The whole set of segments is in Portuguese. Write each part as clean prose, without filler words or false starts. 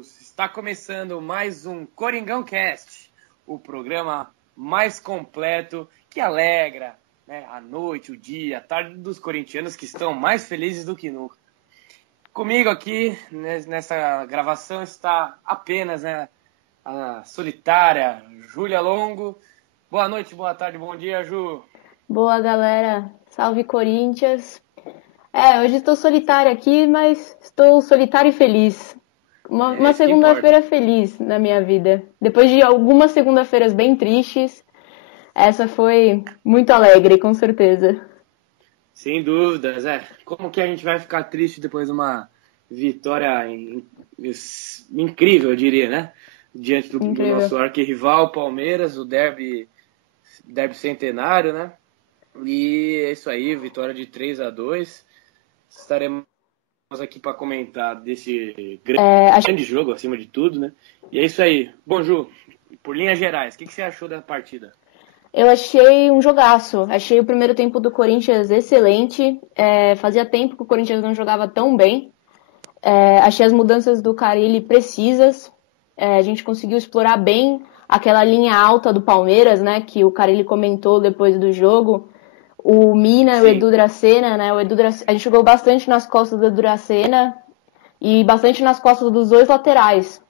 Está começando mais um Coringão Cast, o programa mais completo que alegra, né, a noite, o dia, a tarde dos corintianos que estão mais felizes do que nunca. Comigo aqui nessa gravação está apenas, né, a solitária Júlia Longo. Boa noite, boa tarde, bom dia, Ju. Boa, galera. Salve, Corinthians. Hoje estou solitária aqui, mas estou solitária e feliz. Uma segunda-feira feliz na minha vida. Depois de algumas segunda-feiras bem tristes, essa foi muito alegre, com certeza. Sem dúvidas, Como que a gente vai ficar triste depois de uma vitória incrível, eu diria, né? Diante do nosso arquirrival, Palmeiras, o derby centenário, né? E é isso aí, vitória de 3-2. Estaremos aqui para comentar desse grande jogo, acima de tudo, né? E é isso aí. Bom, Ju, por linhas gerais, o que você achou da partida? Eu achei um jogaço. Achei o primeiro tempo do Corinthians excelente. Fazia tempo que o Corinthians não jogava tão bem. Achei as mudanças do Carille precisas. A gente conseguiu explorar bem aquela linha alta do Palmeiras, né? Que o Carille comentou depois do jogo. O Mina e o Edu Dracena, né? A gente jogou bastante nas costas do Edu Dracena e bastante nas costas dos dois laterais.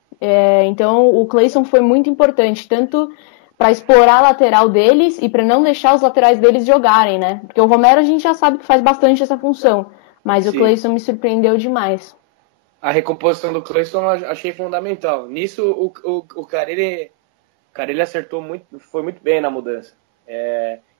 Então o Cleison foi muito importante, tanto para explorar a lateral deles e para não deixar os laterais deles jogarem, né? Porque o Romero a gente já sabe que faz bastante essa função, mas o Cleison me surpreendeu demais. A recomposição do Cleison eu achei fundamental. Nisso o Carille acertou muito, foi muito bem na mudança.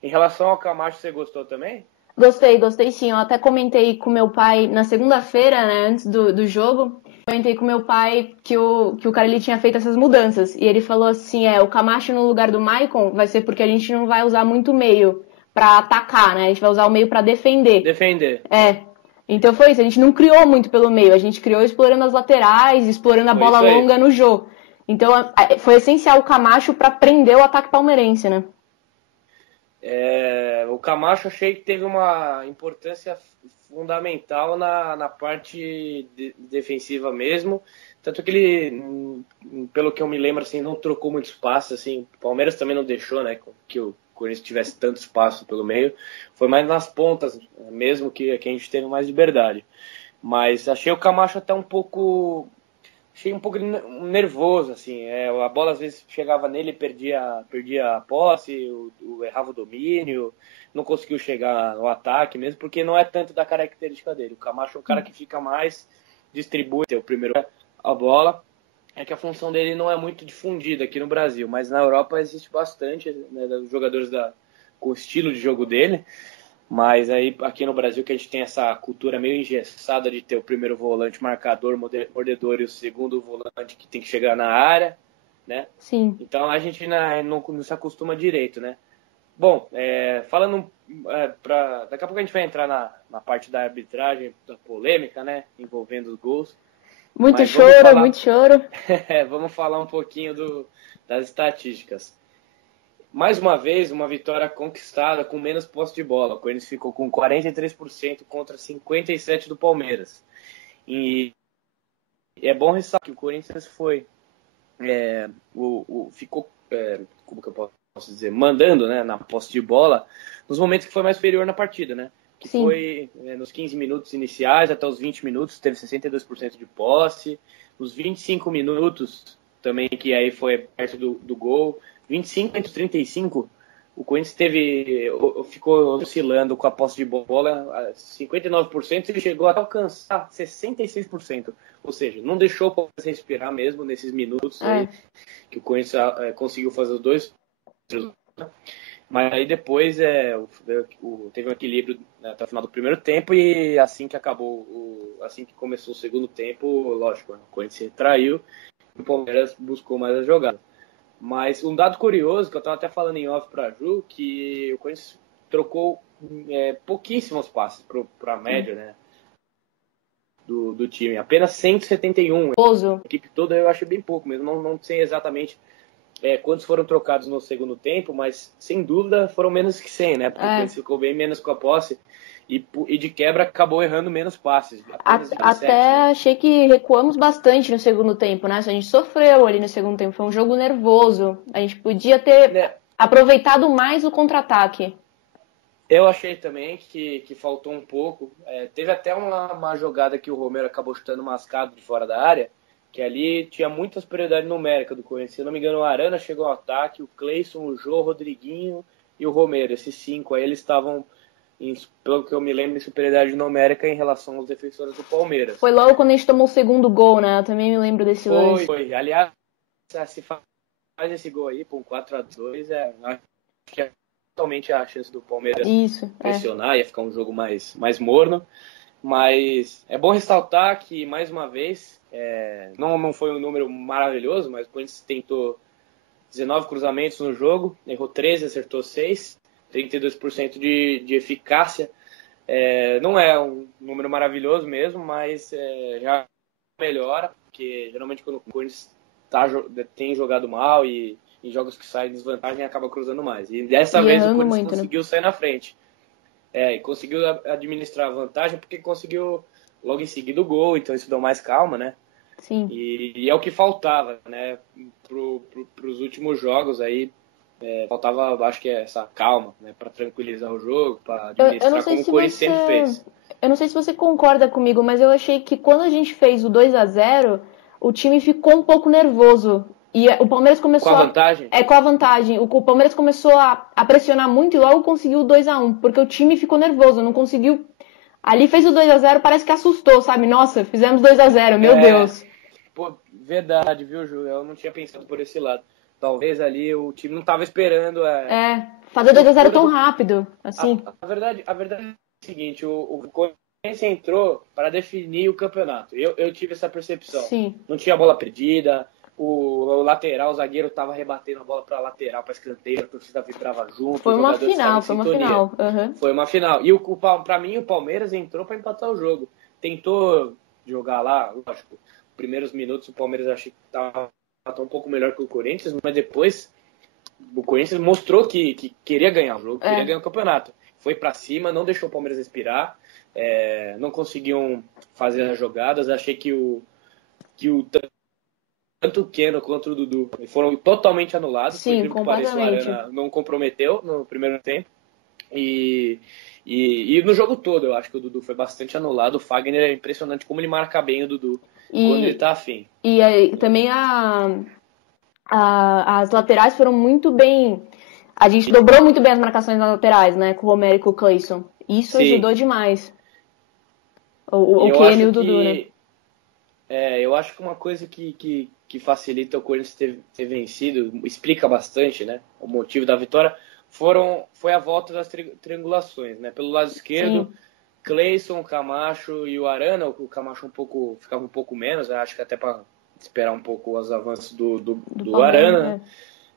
Em relação ao Camacho, você gostou também? Gostei sim. Eu até comentei com meu pai na segunda-feira, né, antes do jogo. Comentei com meu pai que o Carille tinha feito essas mudanças. E ele falou assim, o Camacho no lugar do Maicon vai ser porque a gente não vai usar muito meio pra atacar, né? A gente vai usar o meio pra defender. Então foi isso, a gente não criou muito pelo meio. A gente criou explorando as laterais, explorando a bola longa no jogo. Então foi essencial o Camacho pra prender o ataque palmeirense, né? O Camacho achei que teve uma importância fundamental na parte defensiva mesmo, tanto que ele, pelo que eu me lembro, assim, não trocou muito espaço, assim, o Palmeiras também não deixou, né, que o Corinthians tivesse tanto espaço pelo meio, foi mais nas pontas mesmo que a gente teve mais liberdade, mas achei o Camacho até um pouco nervoso, assim. A bola às vezes chegava nele, perdia a posse, errava o domínio, não conseguiu chegar no ataque mesmo, porque não é tanto da característica dele. O Camacho é um cara que fica mais, distribui o primeiro a bola. É que a função dele não é muito difundida aqui no Brasil, mas na Europa existe bastante, né, dos jogadores com o estilo de jogo dele. Mas aí aqui no Brasil que a gente tem essa cultura meio engessada de ter o primeiro volante marcador, mordedor e o segundo volante que tem que chegar na área, né? Sim. Então a gente não se acostuma direito, né? Bom, falando daqui a pouco a gente vai entrar na parte da arbitragem, da polêmica, né? Envolvendo os gols. Muito choro. Vamos falar um pouquinho das estatísticas. Mais uma vez, uma vitória conquistada com menos posse de bola. O Corinthians ficou com 43% contra 57% do Palmeiras. E é bom ressaltar que o Corinthians ficou, como que eu posso dizer, mandando, né, na posse de bola nos momentos que foi mais superior na partida, né? Que Sim. Foi nos 15 minutos iniciais até os 20 minutos, teve 62% de posse. Nos 25 minutos também, que aí foi perto do gol. 25 entre 35, o Corinthians ficou oscilando com a posse de bola 59% e chegou até alcançar 66%. Ou seja, não deixou para respirar mesmo nesses minutos aí, que o Corinthians conseguiu fazer os dois. Mas aí depois teve um equilíbrio até o final do primeiro tempo e assim que começou o segundo tempo, lógico, o Corinthians se retraiu e o Palmeiras buscou mais a jogada. Mas um dado curioso, que eu estava até falando em off para a Ju, que o Corinthians trocou pouquíssimos passes para a média, né, do time. Apenas 171. A equipe toda eu acho bem pouco mesmo. Não sei exatamente quantos foram trocados no segundo tempo, mas sem dúvida foram menos que 100, né? Porque o Corinthians ficou bem menos com a posse e de quebra acabou errando menos passes. Até né? Achei que recuamos bastante no segundo tempo, né? A gente sofreu ali no segundo tempo, foi um jogo nervoso. A gente podia ter aproveitado mais o contra-ataque. Eu achei também que faltou um pouco. Teve até uma jogada que o Romero acabou chutando mascado de fora da área, que ali tinha muita superioridade numérica do Corinthians. Se eu não me engano, o Arana chegou ao ataque, o Cleison, o Jô, o Rodriguinho e o Romero. Esses 5 aí, eles estavam, pelo que eu me lembro, em superioridade numérica em relação aos defensores do Palmeiras. Foi logo quando a gente tomou o segundo gol, né? Eu também me lembro desse lance. Foi. Aliás, se faz esse gol aí, por 4-2, acho que é totalmente a chance do Palmeiras pressionar, ia ficar um jogo mais morno. Mas é bom ressaltar que, mais uma vez, não foi um número maravilhoso, mas o Corinthians tentou 19 cruzamentos no jogo, errou 13, acertou 6, 32% de eficácia. Não é um número maravilhoso mesmo, mas já melhora, porque geralmente quando o Corinthians tem jogado mal e em jogos que saem desvantagem acaba cruzando mais. E dessa vez o Corinthians conseguiu sair na frente. E conseguiu administrar a vantagem porque conseguiu logo em seguida o gol, então isso deu mais calma, né? Sim. E é o que faltava, né? Pros últimos jogos aí, faltava, acho que essa calma, né? Para tranquilizar o jogo, para administrar como o Corinthians sempre fez. Eu não sei se você concorda comigo, mas eu achei que quando a gente fez o 2-0, o time ficou um pouco nervoso. E o Palmeiras começou com a vantagem? Com a vantagem. O Palmeiras começou a pressionar muito e logo conseguiu o 2-1, porque o time ficou nervoso, não conseguiu. Ali fez o 2-0, parece que assustou, sabe? Nossa, fizemos 2-0, meu Deus. Pô, verdade, viu, Ju? Eu não tinha pensado por esse lado. Talvez ali o time não estava esperando. Fazer 2-0 tão rápido, assim. A verdade é o seguinte, o Corinthians entrou para definir o campeonato. Eu tive essa percepção. Sim. Não tinha bola perdida. O lateral, o zagueiro estava rebatendo a bola para a lateral, para escanteio, a torcida vibrava junto. Foi uma final. Uhum. Foi uma final. E para mim o Palmeiras entrou para empatar o jogo. Tentou jogar lá, lógico, os primeiros minutos o Palmeiras achei que estava um pouco melhor que o Corinthians, mas depois o Corinthians mostrou que queria ganhar o jogo, queria ganhar o campeonato. Foi para cima, não deixou o Palmeiras respirar, não conseguiam fazer as jogadas. Achei que tanto o Keno quanto o Dudu foram totalmente anulados. Sim, completamente. O Arana não comprometeu no primeiro tempo. E no jogo todo, eu acho que o Dudu foi bastante anulado. O Fagner é impressionante como ele marca bem o Dudu quando ele tá afim. E aí, também as laterais foram muito bem. A gente dobrou muito bem as marcações nas laterais, né? Com o Romero e com o Cleison. Isso ajudou demais. O Keno e o Dudu, né? Eu acho que uma coisa que facilita o Corinthians ter vencido, explica bastante, né, o motivo da vitória, foi a volta das triangulações, né? Pelo lado esquerdo, Cleison, Camacho e o Arana. O Camacho ficava um pouco menos, acho que até para esperar um pouco os avanços do Arana, né?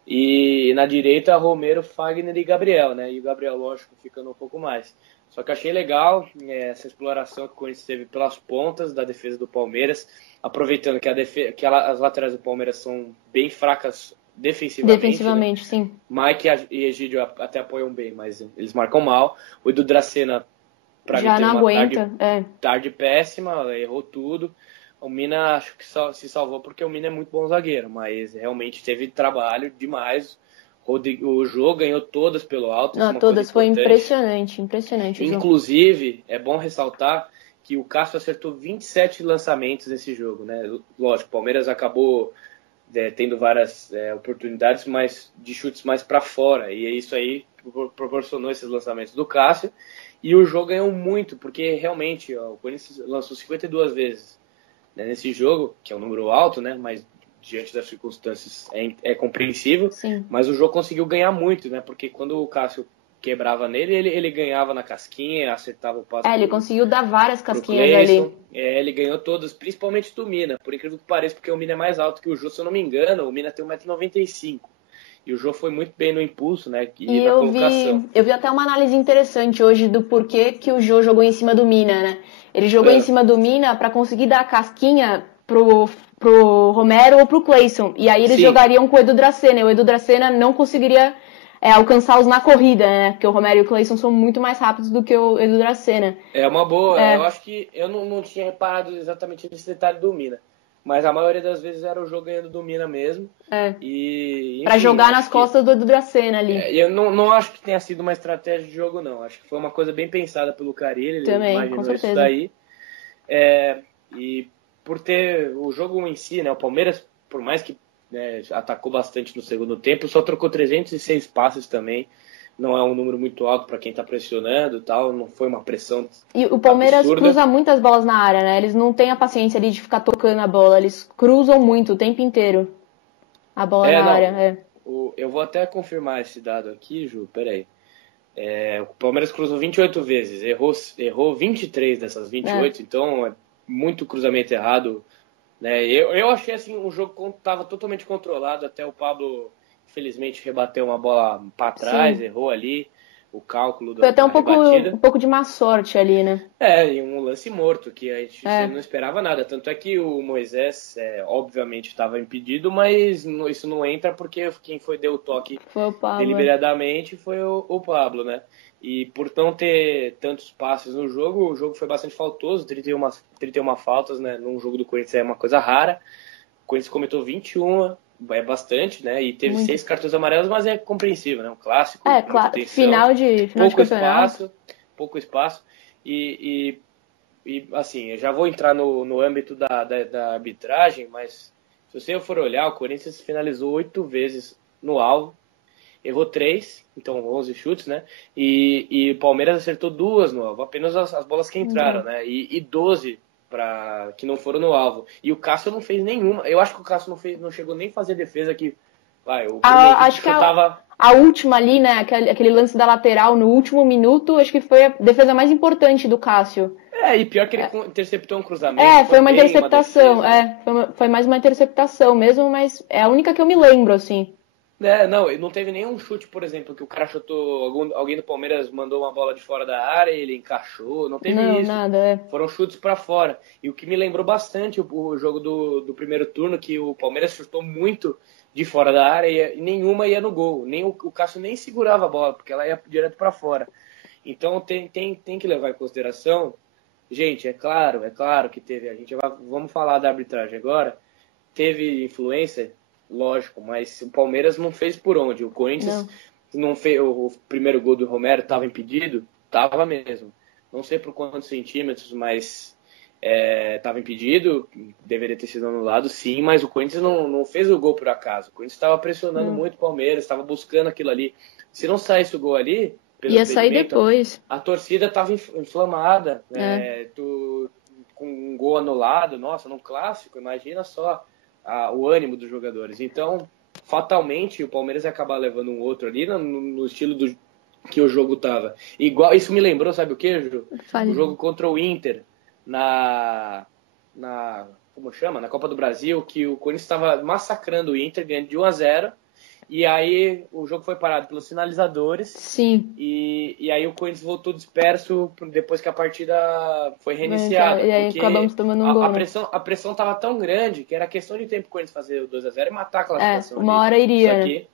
E na direita, Romero, Fagner e Gabriel, né? E o Gabriel, lógico, ficando um pouco mais. Só que eu achei legal essa exploração que o Corinthians teve pelas pontas da defesa do Palmeiras, aproveitando que as laterais do Palmeiras são bem fracas defensivamente, né? Sim. Mike e Egídio até apoiam bem, mas eles marcam mal. O Edu Dracena, pra mim, teve não uma aguenta. tarde péssima, errou tudo. O Mina acho que se salvou porque o Mina é muito bom zagueiro, mas realmente teve trabalho demais. O Jô ganhou todas pelo alto. Todas, foi impressionante. Inclusive, é bom ressaltar que o Cássio acertou 27 lançamentos nesse jogo, né? Lógico, o Palmeiras acabou tendo várias oportunidades, mas de chutes mais para fora, e isso aí proporcionou esses lançamentos do Cássio. E o Jô ganhou muito, porque realmente o Corinthians lançou 52 vezes, né, nesse jogo, que é um número alto, né? Mas diante das circunstâncias é compreensível. Sim. Mas o jogo conseguiu ganhar muito, né? Porque quando o Cássio quebrava nele, ele ganhava na casquinha, acertava o passe. Ele conseguiu dar várias casquinhas ali. Ele ganhou todas, principalmente do Mina, por incrível que pareça, porque o Mina é mais alto que o Jô, se eu não me engano. O Mina tem 1,95 m. E o Jô foi muito bem no impulso, né? E na colocação. Eu vi até uma análise interessante hoje do porquê que o Jô jogou em cima do Mina, né? Ele jogou em cima do Mina para conseguir dar a casquinha pro pro Romero ou pro Cleison. E aí eles jogariam com o Edu Dracena. E o Edu Dracena não conseguiria alcançá-los na corrida, né? Porque o Romero e o Cleison são muito mais rápidos do que o Edu Dracena. É uma boa. Eu acho que eu não tinha reparado exatamente nesse detalhe do Mina. Mas a maioria das vezes era o jogo ganhando do Mina mesmo. Pra jogar nas costas do Edu Dracena ali. Eu não acho que tenha sido uma estratégia de jogo, não. Acho que foi uma coisa bem pensada pelo Carille. Ele também, imaginou com certeza. isso daí. E por ter o jogo em si, né? O Palmeiras, por mais que atacou bastante no segundo tempo, só trocou 306 passes também. Não é um número muito alto para quem está pressionando e tal, não foi uma pressão. E o Palmeiras absurda. cruza muitas bolas na área, né? Eles não têm a paciência ali de ficar tocando a bola, eles cruzam muito o tempo inteiro a bola na área. Eu vou até confirmar esse dado aqui, Ju, peraí. O Palmeiras cruzou 28 vezes, errou 23 dessas 28, então é muito cruzamento errado. Né? Eu achei assim, um jogo que estava totalmente controlado, até o Pablo... Infelizmente rebateu uma bola para trás, errou ali o cálculo foi até um pouco de má sorte ali, né? E um lance morto, que a gente não esperava nada. Tanto é que o Moisés, obviamente, estava impedido, mas isso não entra porque quem deu o toque foi o Pablo, deliberadamente foi o Pablo, né? E por não ter tantos passes no jogo, o jogo foi bastante faltoso, 31 faltas, né? Num jogo do Corinthians é uma coisa rara. O Corinthians cometeu 21, é bastante, né? E teve 6 cartões amarelos, mas é compreensível, né? Um clássico. Claro. Final de campeonato. Pouco espaço. E assim, eu já vou entrar no âmbito da arbitragem, mas se você for olhar, o Corinthians finalizou 8 vezes no alvo, errou 3, então 11 chutes, né? E o Palmeiras acertou 2 no alvo, apenas as bolas que entraram, né? E 12 que não foram no alvo. E o Cássio não fez nenhuma. Eu acho que o Cássio não chegou nem a fazer defesa que... acho que a última ali, né? Aquele lance da lateral no último minuto, acho que foi a defesa mais importante do Cássio. E pior que ele interceptou um cruzamento. Foi uma interceptação. Foi mais uma interceptação mesmo, mas é a única que eu me lembro, assim. Não teve nenhum chute, por exemplo, que o cara chutou, alguém do Palmeiras mandou uma bola de fora da área e ele encaixou, não teve isso. Nada, Foram chutes para fora. E o que me lembrou bastante o jogo do primeiro turno, que o Palmeiras chutou muito de fora da área e nenhuma ia no gol. Nem o Cássio nem segurava a bola, porque ela ia direto para fora. Então tem que levar em consideração, gente, é claro que teve, vamos falar da arbitragem agora, teve influência, lógico, mas o Palmeiras não fez por onde. O Corinthians não fez. O primeiro gol do Romero estava impedido? Estava mesmo. Não sei por quantos centímetros, mas estava impedido. Deveria ter sido anulado, sim, mas o Corinthians não fez o gol por acaso. O Corinthians estava pressionando muito o Palmeiras, estava buscando aquilo ali. Se não saísse o gol ali, ia sair depois. A torcida estava inflamada. Com um gol anulado, nossa, num clássico, imagina só. O ânimo dos jogadores. Então, fatalmente, o Palmeiras ia acabar levando um outro ali no estilo que o jogo tava. Igual, isso me lembrou, sabe o que, Ju? O jogo contra o Inter como chama? Na Copa do Brasil, que o Corinthians estava massacrando o Inter, ganhando de 1-0. E aí o jogo foi parado pelos sinalizadores. Sim. E aí o Corinthians voltou disperso depois que a partida foi reiniciada. E aí acabamos tomando um gol. A pressão estava tão grande que era questão de tempo o Corinthians fazer o 2-0 e matar a classificação. Uma hora iria.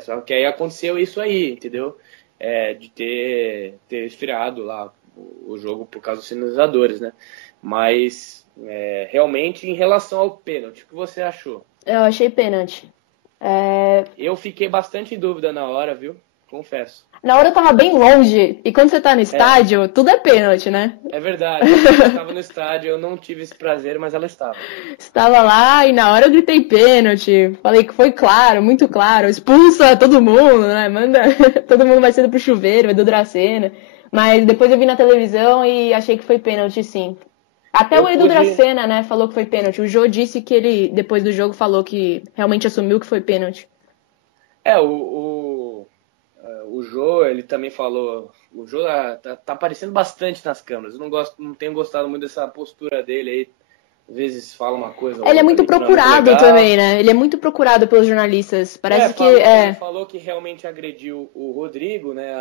Só que aí aconteceu isso aí, entendeu? De ter esfriado lá o jogo por causa dos sinalizadores, né? Mas realmente em relação ao pênalti, o que você achou? Eu achei pênalti. Eu fiquei bastante em dúvida na hora, viu? Confesso. Na hora eu tava bem longe. E quando você tá no estádio, tudo é pênalti, né? É verdade. Eu estava no estádio, eu não tive esse prazer, mas ela estava. Estava lá e na hora eu gritei pênalti. Falei que foi claro, muito claro. Expulsa todo mundo, né? Todo mundo vai sendo pro chuveiro, vai do Dracena. Mas depois eu vi na televisão e achei que foi pênalti, sim. Até o Edu Dracena, né, falou que foi pênalti. O Jô disse que ele, depois do jogo, falou que realmente assumiu que foi pênalti. O Jô, ele também falou... O Jô tá aparecendo bastante nas câmeras. Eu não tenho gostado muito dessa postura dele aí. Às vezes fala uma coisa... Ele é muito procurado também, né? Ele é muito procurado pelos jornalistas. Parece que... Ele falou que realmente agrediu o Rodrigo, né?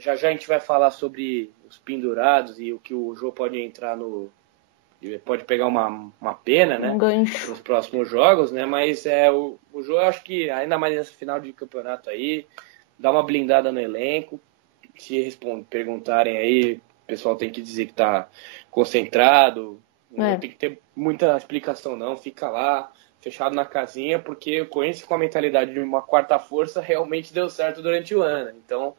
Já a gente vai falar sobre os pendurados e o que o Jô pode entrar pode pegar uma pena, né? Um gancho. Nos próximos jogos, né? Mas o jogo, eu acho que ainda mais nessa final de campeonato aí, dá uma blindada no elenco. Se perguntarem aí, o pessoal tem que dizer que tá concentrado. Não tem que ter muita explicação, não. Fica lá, fechado na casinha, porque o Corinthians com a mentalidade de uma quarta força realmente deu certo durante o ano. Então,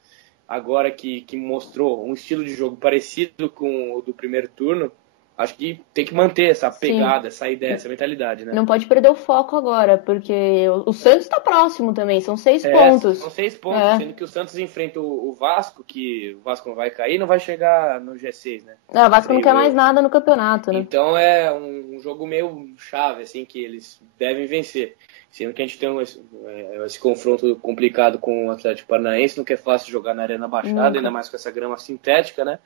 agora que mostrou um estilo de jogo parecido com o do primeiro turno, acho que tem que manter essa pegada, essa ideia, essa mentalidade, né? Não pode perder o foco agora, porque o Santos está próximo também, são 6 pontos. São 6 pontos, sendo que o Santos enfrenta o Vasco, que o Vasco não vai cair, não vai chegar no G6, né? O Vasco não quer mais nada no campeonato, né? Então é um jogo meio chave, assim, que eles devem vencer. Sendo que a gente tem esse confronto complicado com o Atlético Paranaense, não que é fácil jogar na Arena Baixada, ainda mais com essa grama sintética, né?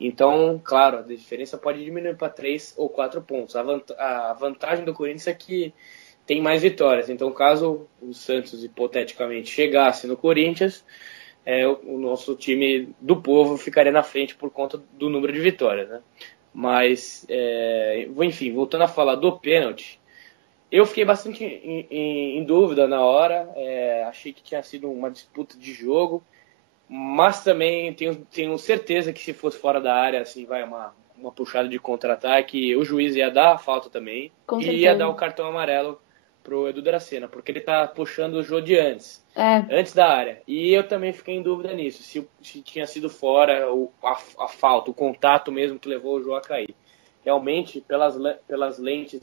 Então, claro, a diferença pode diminuir para 3 ou 4 pontos. A vantagem do Corinthians é que tem mais vitórias. Então, caso o Santos, hipoteticamente, chegasse no Corinthians, o nosso time do povo ficaria na frente por conta do número de vitórias, né? Mas, enfim, voltando a falar do pênalti, eu fiquei bastante em dúvida na hora. Achei que tinha sido uma disputa de jogo. Mas também tenho certeza que se fosse fora da área, assim, vai uma puxada de contra-ataque, o juiz ia dar a falta também e ia dar o cartão amarelo pro Edu Dracena, porque ele tá puxando o Jô de antes da área. E eu também fiquei em dúvida nisso, se tinha sido fora a falta, o contato mesmo que levou o Jô a cair. Realmente, pelas lentes,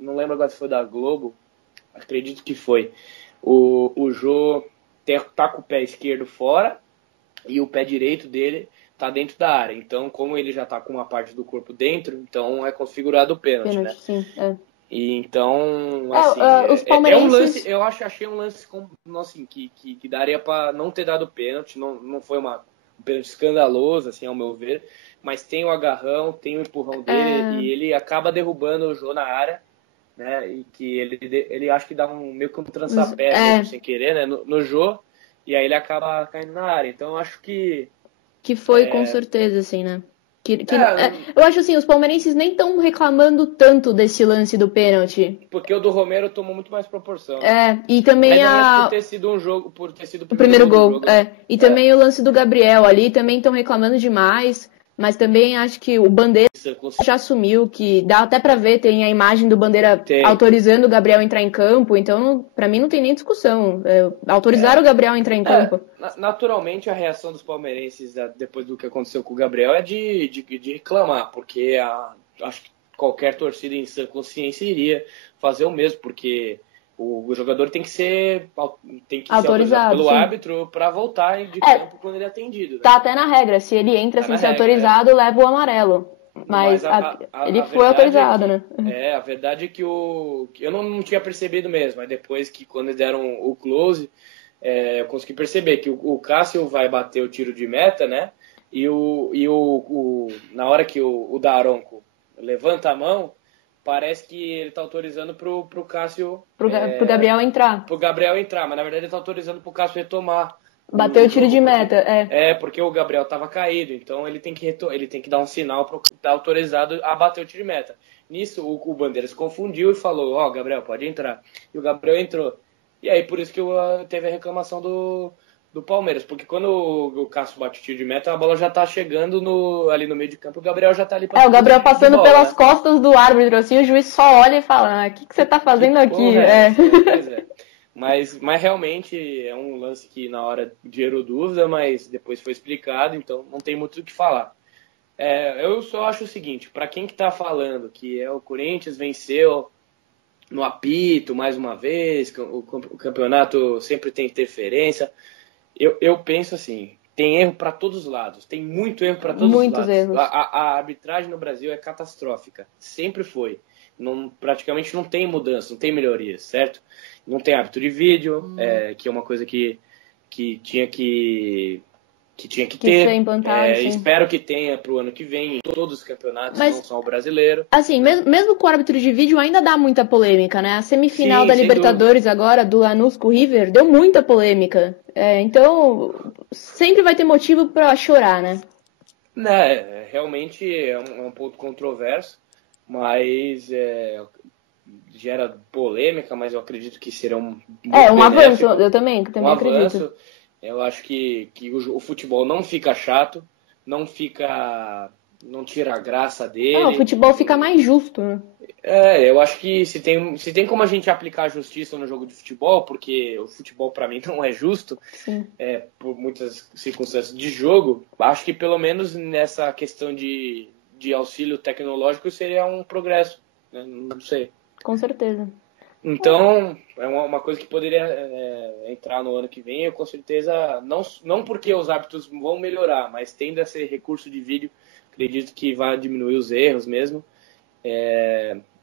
não lembro agora se foi da Globo, acredito que foi, o Jô tá com o pé esquerdo fora, e o pé direito dele está dentro da área. Então, como ele já está com uma parte do corpo dentro, então é configurado o pênalti, né? Sim, E então, assim, os palmeirenses... um lance, eu achei um lance assim, que daria para não ter dado pênalti, não foi um pênalti escandaloso, assim, ao meu ver, mas tem o agarrão, tem o empurrão dele, e ele acaba derrubando o Jô na área, né? E que ele acha que dá meio que um trançapé sem querer, né? No Jô. E aí ele acaba caindo na área. Então eu acho que foi com certeza, assim, né? Eu acho assim, os palmeirenses nem estão reclamando tanto desse lance do pênalti. Porque o do Romero tomou muito mais proporção. E também por ter sido um jogo, por ter sido o primeiro gol. Jogo. E também o lance do Gabriel ali, também estão reclamando demais. Mas também acho que o Bandeira já assumiu, que dá até pra ver, tem a imagem do Bandeira autorizando o Gabriel a entrar em campo, então pra mim não tem nem discussão. Autorizar o Gabriel a entrar em campo. Naturalmente a reação dos palmeirenses depois do que aconteceu com o Gabriel é de reclamar, porque acho que qualquer torcida em sã consciência iria fazer o mesmo, porque o jogador tem que ser autorizado pelo árbitro para voltar de campo quando ele é atendido. Né? Tá até na regra, se ele entra sem ser autorizado, leva o amarelo. Mas ele foi autorizado, né? A verdade é que eu não tinha percebido mesmo, mas depois que quando deram o close, eu consegui perceber que o Cássio vai bater o tiro de meta, né? E na hora que o Daronco levanta a mão, parece que ele tá autorizando pro Cássio... Pro Gabriel entrar. Pro Gabriel entrar, mas na verdade ele tá autorizando pro Cássio retomar. Bater o tiro de meta, porque o Gabriel tava caído, então ele tem que dar um sinal pro que tá autorizado a bater o tiro de meta. Nisso, o Bandeira se confundiu e falou, Gabriel, pode entrar. E o Gabriel entrou. E aí, por isso que teve a reclamação do Palmeiras, porque quando o Cássio bate o tiro de meta, a bola já tá chegando ali no meio de campo, o Gabriel já tá ali o Gabriel passando bola, pelas costas do árbitro, assim, o juiz só olha e fala, o que você tá fazendo aqui? Pois é. Mas realmente é um lance que na hora gerou dúvida, mas depois foi explicado, então não tem muito o que falar. Eu só acho o seguinte, para quem que tá falando que o Corinthians venceu no apito mais uma vez, o campeonato sempre tem interferência, eu penso assim, tem erro para todos os lados, tem muito erro para todos Muitos os lados. Erros. A arbitragem no Brasil é catastrófica, sempre foi. Praticamente não tem mudança, não tem melhoria, certo? Não tem árbitro de vídeo, que é uma coisa que tinha que ter. Ser implantado, espero que tenha para o ano que vem em todos os campeonatos, não só o brasileiro. Assim, mesmo com o árbitro de vídeo ainda dá muita polêmica, né? A semifinal da Libertadores agora, do Lanús com o River, deu muita polêmica. Então, sempre vai ter motivo para chorar, né? Realmente é um ponto controverso. mas gera polêmica, mas eu acredito que será um avanço, eu também acredito. Avanço. Eu acho que o futebol não fica chato, não tira a graça dele. O futebol fica mais justo, né? Eu acho que se tem como a gente aplicar a justiça no jogo de futebol, porque o futebol para mim não é justo, por muitas circunstâncias de jogo, acho que pelo menos nessa questão de auxílio tecnológico seria um progresso, né? Não sei. Com certeza. Então, é uma coisa que poderia entrar no ano que vem, eu com certeza, não porque os árbitros vão melhorar, mas tendo esse recurso de vídeo, acredito que vai diminuir os erros mesmo.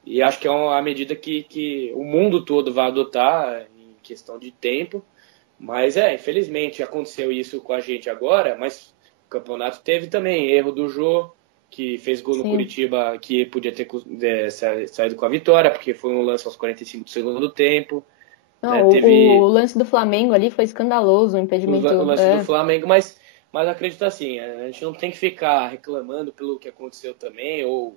E acho que é uma medida que o mundo todo vai adotar em questão de tempo. Mas infelizmente aconteceu isso com a gente agora, mas o campeonato teve também erro do Jô, que fez gol no Curitiba, que podia ter saído com a vitória, porque foi um lance aos 45 do segundo tempo. O lance do Flamengo ali foi escandaloso, o impedimento. O lance do Flamengo, mas acredito assim, a gente não tem que ficar reclamando pelo que aconteceu também, ou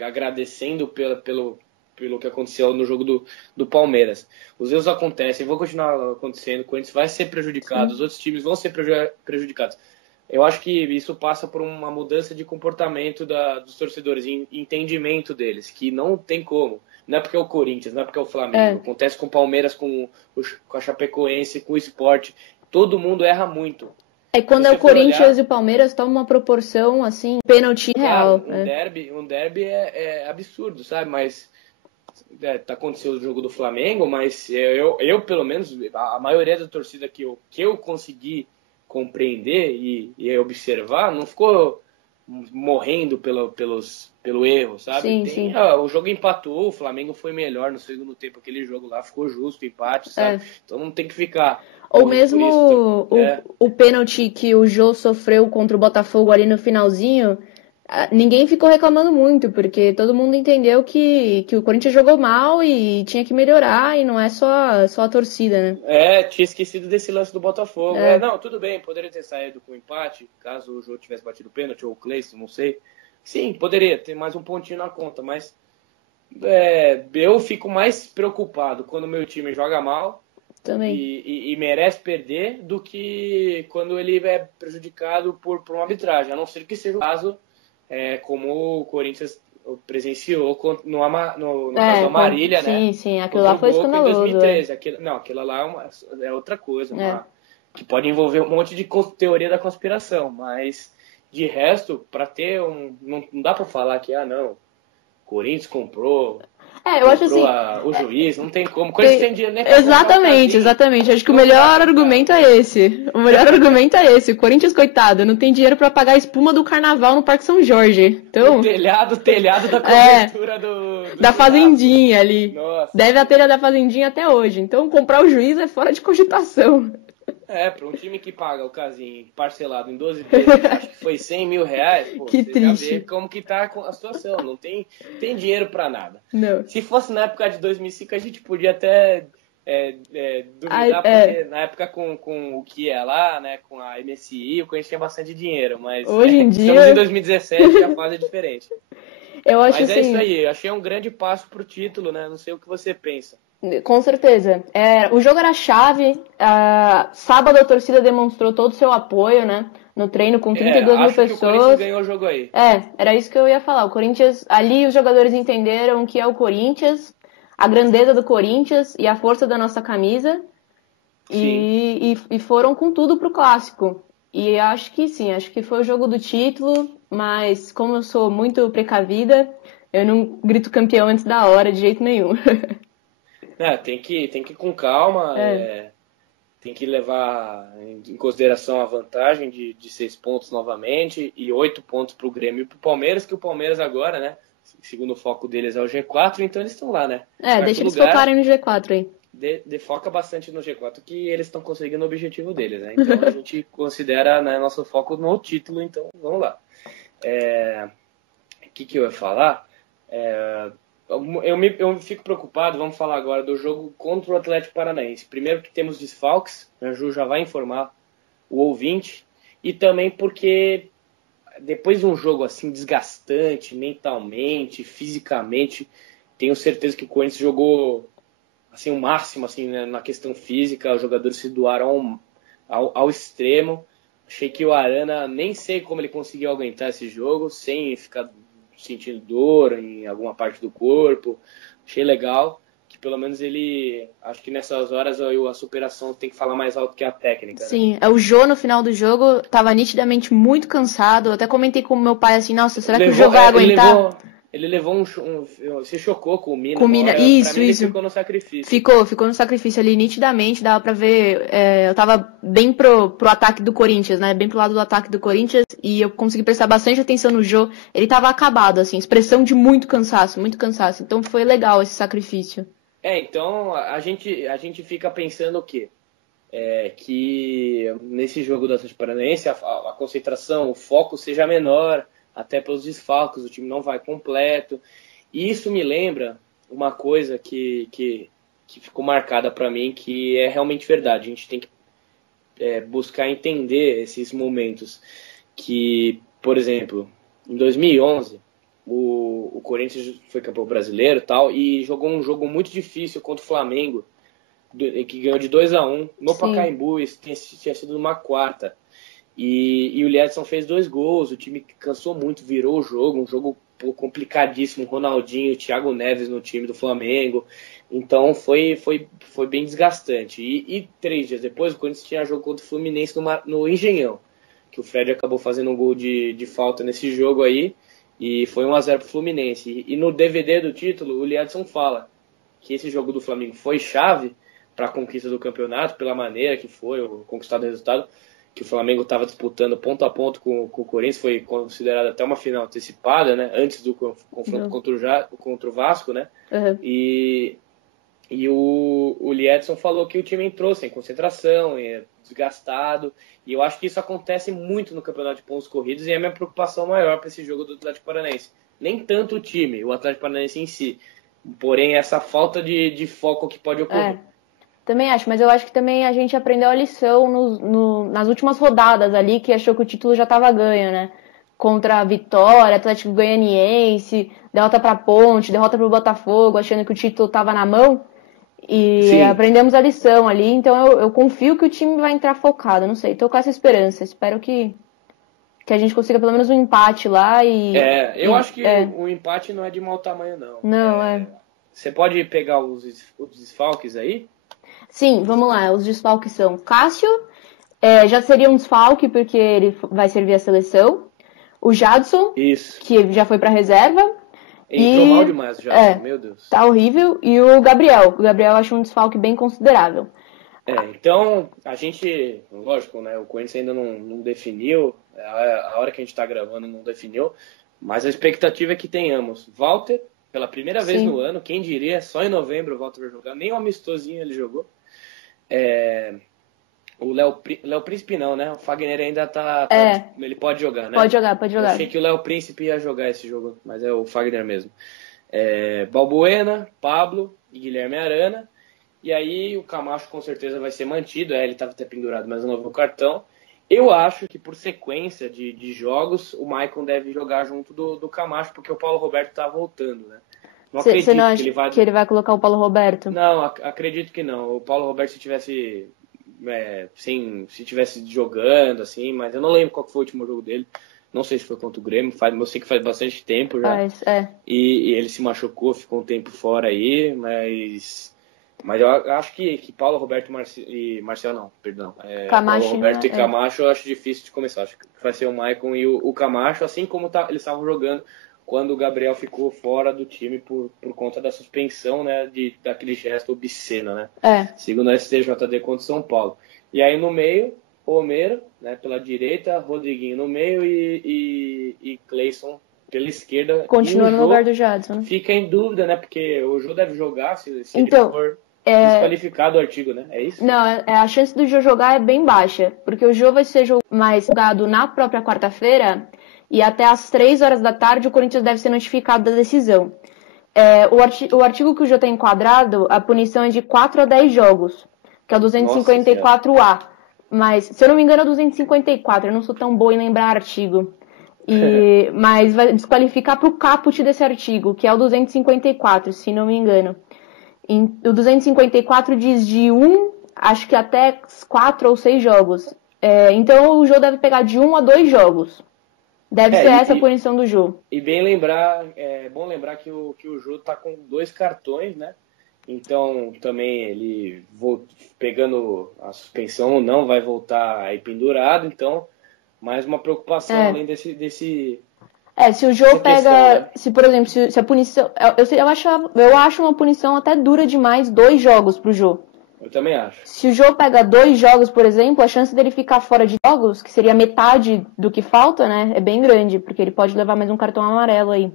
agradecendo pelo que aconteceu no jogo do Palmeiras. Os erros acontecem, vão continuar acontecendo, o Corinthians vai ser prejudicado, os outros times vão ser prejudicados. Eu acho que isso passa por uma mudança de comportamento dos torcedores, entendimento deles, que não tem como. Não é porque é o Corinthians, não é porque é o Flamengo. Acontece com o Palmeiras, com a Chapecoense, com o Sport. Todo mundo erra muito. Quando é o Corinthians e o Palmeiras, toma uma proporção, assim, pênalti real. Um derby é absurdo, sabe? Mas tá acontecendo o jogo do Flamengo, mas eu pelo menos, a maioria da torcida que eu consegui compreender e observar, não ficou morrendo pelo erro, sabe? Sim. O jogo empatou, o Flamengo foi melhor no segundo tempo, aquele jogo lá ficou justo, empate, sabe? Então não tem que ficar... Ou mesmo o pênalti que o Jô sofreu contra o Botafogo ali no finalzinho, ninguém ficou reclamando muito, porque todo mundo entendeu que o Corinthians jogou mal e tinha que melhorar, e não é só a torcida, né? Tinha esquecido desse lance do Botafogo. Não, tudo bem, poderia ter saído com empate, caso o Jô tivesse batido o pênalti, ou o Cleison, não sei. Sim, poderia ter mais um pontinho na conta, mas eu fico mais preocupado quando o meu time joga mal também. E merece perder do que quando ele é prejudicado por uma arbitragem, a não ser que seja o caso como o Corinthians presenciou no caso da Marília, né? Sim, aquilo lá foi escandaloso. Em 2013. Aquilo lá é outra coisa, que pode envolver um monte de teoria da conspiração, mas de resto, para ter não dá para falar que, não, Corinthians comprou... eu acho assim... o juiz, não tem como. Coisa que tem dinheiro nem Exatamente. Acho que o melhor argumento é esse. O Corinthians, coitado, não tem dinheiro pra pagar a espuma do carnaval no Parque São Jorge. Então... O telhado da cobertura da fazendinha ali. Nossa. Deve a telha da fazendinha até hoje. Então comprar o juiz é fora de cogitação. Para um time que paga o casinho parcelado em 12 vezes, acho que foi 100 mil reais, que triste. Já vê como que tá a situação, não tem dinheiro para nada. Não. Se fosse na época de 2005, a gente podia até duvidar, porque na época com o que é lá, né, com a MSI, o Corinthians tinha bastante dinheiro, mas hoje em dia... estamos em 2017 a fase é diferente. Eu acho mas assim... isso aí, eu achei um grande passo pro título, né, não sei o que você pensa. Com certeza. O jogo era chave. Sábado a torcida demonstrou todo o seu apoio, né? No treino com 32 mil pessoas. Que o Corinthians ganhou o jogo aí. Era isso que eu ia falar. O Corinthians, ali os jogadores entenderam que é o Corinthians, a grandeza do Corinthians e a força da nossa camisa. E foram com tudo pro clássico. E acho que foi o jogo do título, mas como eu sou muito precavida, eu não grito campeão antes da hora de jeito nenhum. Tem que ir com calma, tem que levar em consideração a vantagem de 6 pontos novamente e 8 pontos para o Grêmio e para o Palmeiras, que o Palmeiras agora, né, segundo o foco deles é o G4, então eles estão lá, né? Deixa eles focarem no G4 aí. Foca bastante no G4, que eles estão conseguindo o objetivo deles, né? Então a gente considera, né, nosso foco no título, então vamos lá. O que eu ia falar? Eu fico preocupado, vamos falar agora do jogo contra o Atlético Paranaense. Primeiro que temos desfalques, a Ju já vai informar o ouvinte, e também porque depois de um jogo assim desgastante, mentalmente, fisicamente, tenho certeza que o Corinthians jogou assim, o máximo assim, né, na questão física, os jogadores se doaram ao extremo. Achei que o Arana, nem sei como ele conseguiu aguentar esse jogo, sem ficar sentindo dor em alguma parte do corpo. Achei legal, que pelo menos ele, acho que nessas horas a superação tem que falar mais alto que a técnica. Sim, o Jô no final do jogo tava nitidamente muito cansado. Eu até comentei com o meu pai assim, nossa, será que o Jô vai aguentar? Ele levou se chocou com o Mina. Com o Mina, isso. Ele ficou no sacrifício. Ficou no sacrifício ali, nitidamente, dava pra ver. Eu tava bem pro ataque do Corinthians, né? Bem pro lado do ataque do Corinthians, e eu consegui prestar bastante atenção no Jô. Ele tava acabado, assim, expressão de muito cansaço. Então foi legal esse sacrifício. Então a gente fica pensando o quê? Que nesse jogo do Atlético Paranaense a concentração, o foco seja menor, até pelos desfalques, o time não vai completo. E isso me lembra uma coisa que ficou marcada para mim, que é realmente verdade. A gente tem que buscar entender esses momentos. Que, por exemplo, em 2011, o Corinthians foi campeão brasileiro e tal, e jogou um jogo muito difícil contra o Flamengo, que ganhou de 2-1 no Pacaembu, isso tinha sido numa quarta. E o Liedson fez 2 gols, o time cansou muito, virou o jogo, um jogo complicadíssimo, Ronaldinho, Thiago Neves no time do Flamengo, então foi bem desgastante. E 3 dias depois o Corinthians tinha jogo contra o Fluminense no Engenhão, que o Fred acabou fazendo um gol de falta nesse jogo aí, e foi 1-0 pro Fluminense. E no DVD do título, o Liedson fala que esse jogo do Flamengo foi chave para a conquista do campeonato, pela maneira que foi o conquistado resultado, que o Flamengo estava disputando ponto a ponto com o Corinthians, foi considerado até uma final antecipada, né, antes do confronto contra o Vasco, né, e o Liedson falou que o time entrou sem concentração, desgastado, e eu acho que isso acontece muito no campeonato de pontos corridos, e é a minha preocupação maior para esse jogo do Atlético Paranaense. Nem tanto o time, o Atlético Paranaense em si, porém essa falta de foco que pode ocorrer. Também acho, mas eu acho que também a gente aprendeu a lição nas últimas rodadas ali, que achou que o título já estava ganho, né? Contra a Vitória, Atlético Goianiense, derrota para Ponte, derrota para o Botafogo, achando que o título estava na mão. E Sim. Aprendemos a lição ali, então eu confio que o time vai entrar focado, não sei, tô com essa esperança, espero que a gente consiga pelo menos um empate lá e... eu acho que o empate não é de mau tamanho, não. Não, Você pode pegar os desfalques aí? Sim, vamos lá. Os desfalques são Cássio, já seria um desfalque porque ele vai servir a seleção. O Jadson, que já foi para reserva. Entrou mal demais o Jadson, meu Deus. Tá horrível. E o Gabriel. O Gabriel eu acho um desfalque bem considerável. Então, a gente, lógico, né? O Corinthians ainda não definiu. A hora que a gente tá gravando não definiu. Mas a expectativa é que tenhamos Walter, pela primeira vez no ano, quem diria, só em novembro o Walter vai jogar. Nem um amistosinho ele jogou. O Léo Príncipe não, né? O Fagner ainda tá... Ele pode jogar, né? Pode jogar. Eu achei que o Léo Príncipe ia jogar esse jogo, mas é o Fagner mesmo. Balbuena, Pablo e Guilherme Arana. E aí o Camacho com certeza vai ser mantido. Ele estava até pendurado, mas não viu o cartão. Eu acho que por sequência de jogos, o Maicon deve jogar junto do Camacho, porque o Paulo Roberto tá voltando, né? Você não acha que ele vai colocar o Paulo Roberto? Não, acredito que não. O Paulo Roberto, se tivesse jogando, assim, mas eu não lembro qual foi o último jogo dele. Não sei se foi contra o Grêmio, eu sei que faz bastante tempo já. E ele se machucou, ficou um tempo fora aí, mas eu acho que Paulo Roberto e Marcel não, perdão. Camacho, Paulo Roberto e Camacho eu acho difícil de começar. Acho que vai ser o Maicon e o Camacho, assim como eles estavam jogando quando o Gabriel ficou fora do time por conta da suspensão, né, daquele gesto obsceno, né? Segundo a STJD contra o São Paulo. E aí no meio, Romero, né, pela direita, Rodriguinho no meio e Cleison pela esquerda. Continua no lugar do Jadson, né? Fica em dúvida, né, porque o Jô deve jogar se ele for desqualificado o artigo, né? É isso? Não, a chance do Jô jogar é bem baixa, porque o Jô vai ser mais jogado na própria quarta-feira. E até às 3 horas da tarde o Corinthians deve ser notificado da decisão. O artigo que o Jô tem enquadrado, a punição é de 4 a 10 jogos, que é o 254A. Mas, se eu não me engano, é o 254, eu não sou tão boa em lembrar artigo. Mas vai desqualificar para o caput desse artigo, que é o 254, se não me engano. O 254 diz de acho que até 4 ou 6 jogos. Então o Jô deve pegar de 1 a 2 jogos. Deve ser essa a punição do Jô. E é bom lembrar que o Jô tá com 2 cartões, né? Então também ele pegando a suspensão não vai voltar aí pendurado, então mais uma preocupação além desse se o Jô pega, questão, né? Se por exemplo, se a punição, eu acho uma punição até dura demais 2 jogos pro Jô. Eu também acho. Se o Jô pega 2 jogos, por exemplo, a chance dele ficar fora de jogos, que seria metade do que falta, né, é bem grande, porque ele pode levar mais um cartão amarelo aí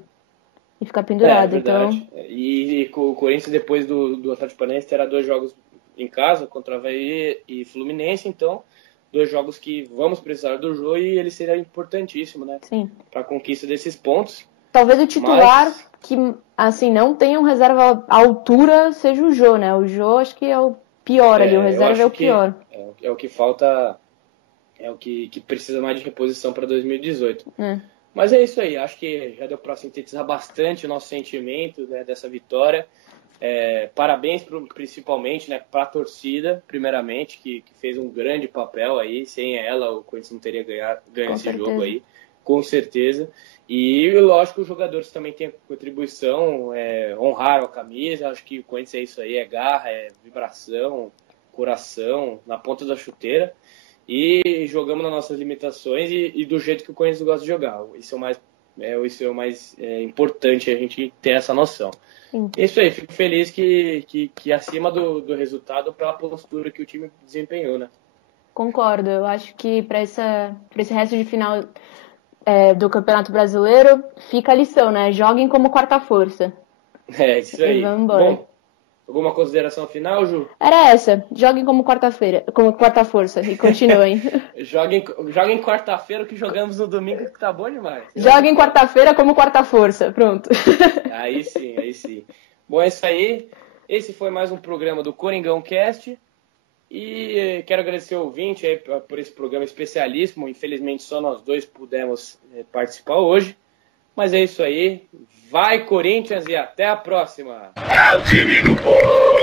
e ficar pendurado. Então... E o Corinthians, depois do Atlético Paranaense, terá 2 jogos em casa contra o Avaí e Fluminense, então 2 jogos que vamos precisar do Jô e ele será importantíssimo, né? Sim. Para a conquista desses pontos. Talvez o titular que, assim, não tenha um reserva à altura seja o Jô, né? O Jô acho que é o pior ali, o reserva é o pior. É o que falta, é o que precisa mais de reposição para 2018. Mas é isso aí, acho que já deu para sintetizar bastante o nosso sentimento, né, dessa vitória. Parabéns principalmente, né, para a torcida, primeiramente, que fez um grande papel aí. Sem ela, o Corinthians não teria ganho esse jogo aí, com certeza. E lógico, os jogadores também têm contribuição, honraram a camisa. Acho que o Corinthians é isso aí, é garra, é vibração, coração, na ponta da chuteira. E jogamos nas nossas limitações e do jeito que o Corinthians gosta de jogar. Isso é o mais importante, a gente ter essa noção. Sim. Isso aí, fico feliz que acima do resultado, pela postura que o time desempenhou, né? Concordo, eu acho que para esse resto de final do Campeonato Brasileiro fica a lição, né? Joguem como quarta força. Isso aí. E vamos embora. Bom, alguma consideração final, Ju? Era essa. Joguem como quarta força e continuem. joguem quarta-feira que jogamos no domingo, que tá bom demais. Joguem quarta-feira como quarta força. Pronto. Aí sim. Bom, é isso aí. Esse foi mais um programa do Coringão Cast. E quero agradecer ao ouvinte aí por esse programa especialíssimo. Infelizmente só nós dois pudemos participar hoje. Mas é isso aí. Vai, Corinthians, e até a próxima! É o time do povo!